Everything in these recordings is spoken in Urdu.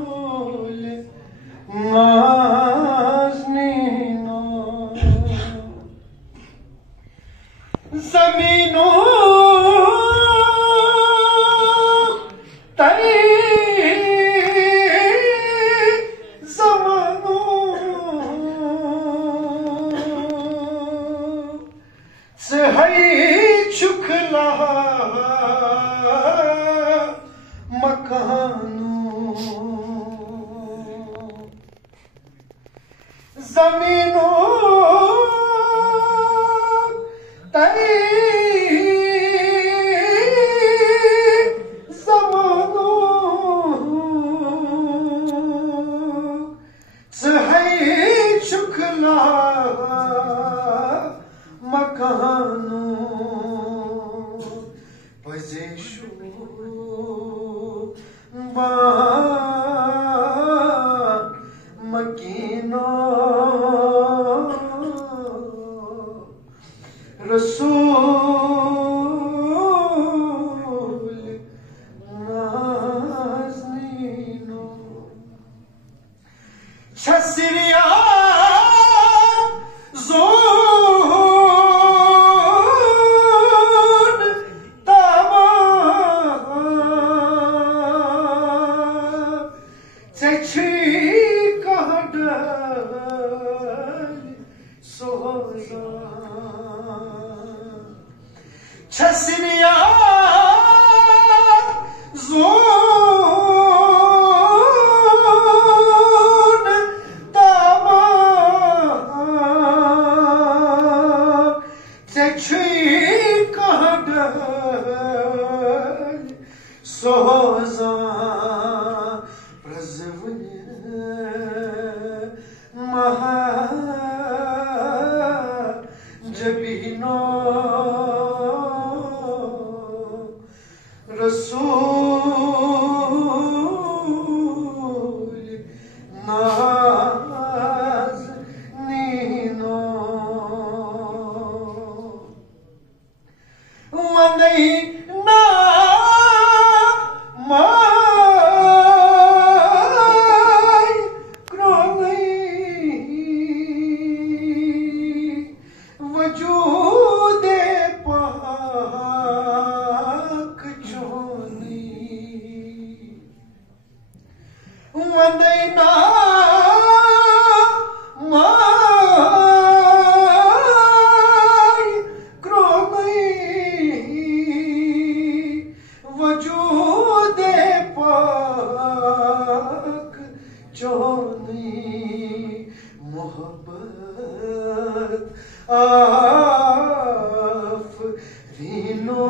رسول نازنینو زمینو تئی زمانو سہی چکلا مکانو زمینو تئی زمانو سہی چکلا مکانو پزیشو با مکینو رسول نازنینو چھسریا زون تابا چچھی کہڈل سوزا چھسریا زون تابا چچھی کہڈل سوزا پرزونی مہا جبینو رسول نازنینو وندئی نا مائی کرونئی وجود پاک چونی وندئی نا مائی کرونئی وجود پاک چونی محبت آفرینو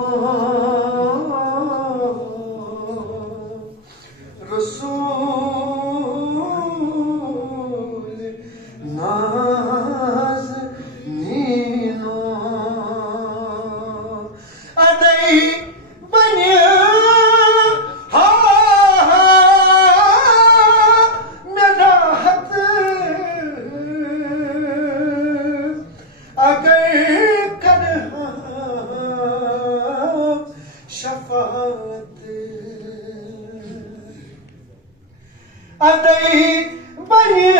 رسول نازنینو ادئی بنی شفاعت ادئی بنی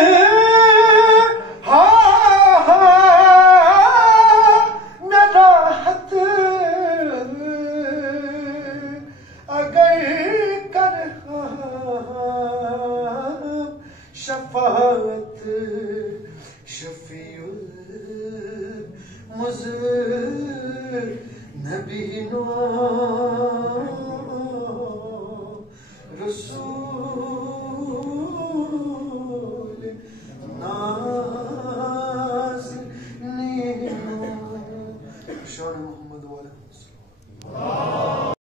نراحت اگر کرہم شفاعت شفیع المذنبین رسول